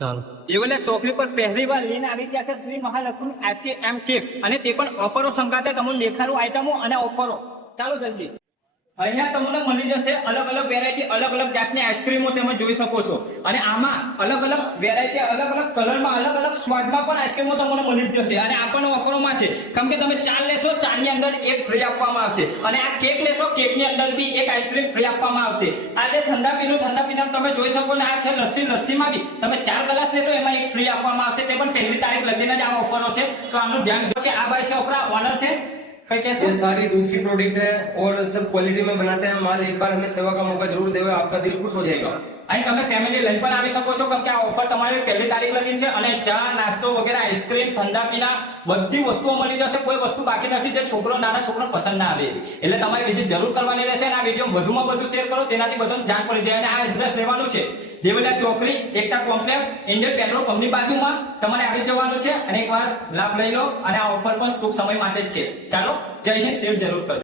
ચાલો દેવલિયા ચોકડી પર પહેલી વાર લઈને આવી ગયા છે શ્રી મહાલક્ષ્મી આઈસ્ક્રીમ કેક અને તે પણ ઓફરો સંગાતે તમને દેખાડું આઈટમો અને ઓફરો. ચાલો જલ્દી. અહીંયા તમને મળી જશે અલગ અલગ વેરાયટી અલગ અલગ જાતની આઈસ્ક્રીમો તમે જોઈ શકો છો અને આમાં અલગ અલગ વેરાયટી અલગ અલગ કલરમાં અલગ અલગ સ્વાદમાં પણ આઈસ્ક્રીમો તમને મળી જશે અને આ પણ ઓફરોમાં છે. કેમ કે તમે 4 લેશો 4 ની અંદર એક ફ્રી આપવામાં આવશે અને આ કેક લેશો કેક ની અંદર બી એક આઈસ્ક્રીમ ફ્રી આપવામાં આવશે. આ જે ઠંડા પીણા તમે જોઈ શકો ને આ છે લસ્સીમાં બી તમે 4 ગ્લાસ લેશો એમાં એક ફ્રી આપવામાં આવશે. તે પણ પહેલી તારીખ લગીને જ આ ઓફરો છે તો આનું ધ્યાન રાખજો. આ ભાઈ છે આપણા ઓનર છે. ये सारी दूध की प्रोडक्ट है और सब क्वालिटी में बनाते हैं माल. एक बार हमें सेवा का मौका जरूर देवे, आपका दिल खुश हो जाएगा. અહીં તમે ફેમિલી લઈને પણ આવી શકો છો કેમ કે આ ઓફર તમારી પહેલી તારીખ લગી છે અને ચા નાસ્તો વગેરે આઈસ્ક્રીમ ઠંડા પીણા બધી વસ્તુઓ મળી જશે. કોઈ વસ્તુ બાકી નથી જે નાના છોકરો પસંદ ના આવે એટલે તમારે વિઝિટ જરૂર કરવાની રહેશે અને આ વિડીયો વધુમાં વધુ શેર કરો તેનાથી બધાને જાણ પડી જાય. અને આ એડ્રેસ રહેવાનું છે દેવલિયા ચોકડી એકતા કોમ્પ્લેક્સ ઇન્ડિયન પેટ્રોલ પંપની બાજુમાં તમારે આવી જવાનું છે અને એકવાર લાભ લઈ લો અને આ ઓફર પણ ટૂંક સમય માટે જ છે. ચાલો જય હિન્દ, શેર જરૂર કરજો.